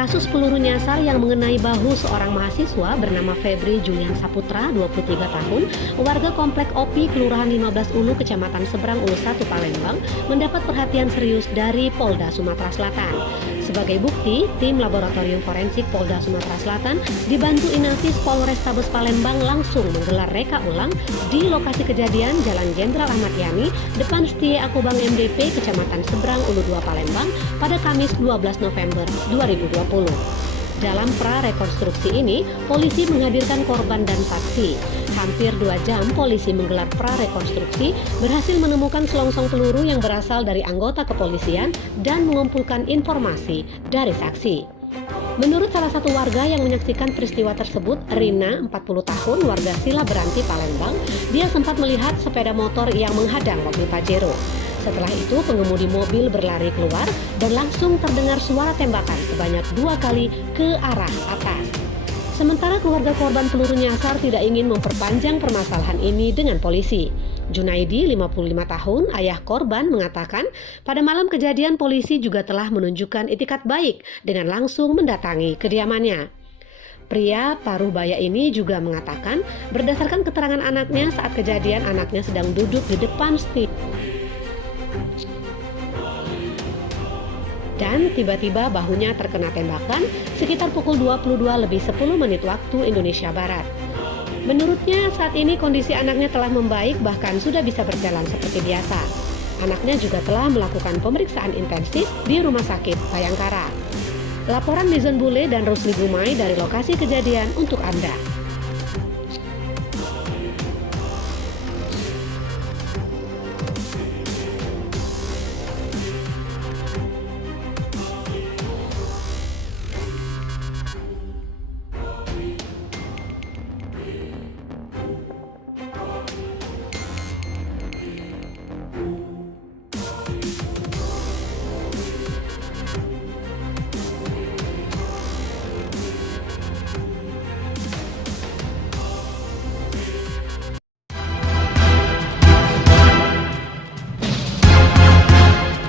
Kasus peluru nyasar yang mengenai bahu seorang mahasiswa bernama Febri Julian Saputra, 23 tahun, warga Komplek OPI, Kelurahan 15 Ulu, Kecamatan Seberang Ulu 1, Palembang, mendapat perhatian serius dari Polda Sumatera Selatan. Sebagai bukti, tim Laboratorium Forensik Polda Sumatera Selatan dibantu Inafis Polrestabes Palembang langsung menggelar reka ulang di lokasi kejadian Jalan Jenderal Ahmad Yani, depan Setia Akobang MDP, Kecamatan Seberang Ulu 2, Palembang, pada Kamis 12 November 2020. Dalam pra-rekonstruksi ini, polisi menghadirkan korban dan saksi. Hampir 2 jam polisi menggelar pra-rekonstruksi, berhasil menemukan selongsong peluru yang berasal dari anggota kepolisian dan mengumpulkan informasi dari saksi. Menurut salah satu warga yang menyaksikan peristiwa tersebut, Rina, 40 tahun, warga Sila Beranti, Palembang, dia sempat melihat sepeda motor yang menghadang mobil Pajero. Setelah itu, pengemudi mobil berlari keluar dan langsung terdengar suara tembakan sebanyak 2 kali ke arah atas. Sementara keluarga korban peluru nyasar tidak ingin memperpanjang permasalahan ini dengan polisi. Junaidi, 55 tahun, ayah korban, mengatakan pada malam kejadian polisi juga telah menunjukkan itikat baik dengan langsung mendatangi kediamannya. Pria Parubaya ini juga mengatakan berdasarkan keterangan anaknya saat kejadian anaknya sedang duduk di depan dan tiba-tiba bahunya terkena tembakan sekitar pukul 22:10 waktu Indonesia Barat. Menurutnya saat ini kondisi anaknya telah membaik, bahkan sudah bisa berjalan seperti biasa. Anaknya juga telah melakukan pemeriksaan intensif di Rumah Sakit Bayangkara. Laporan Mizon Bule dan Rusli Gumai dari lokasi kejadian untuk Anda.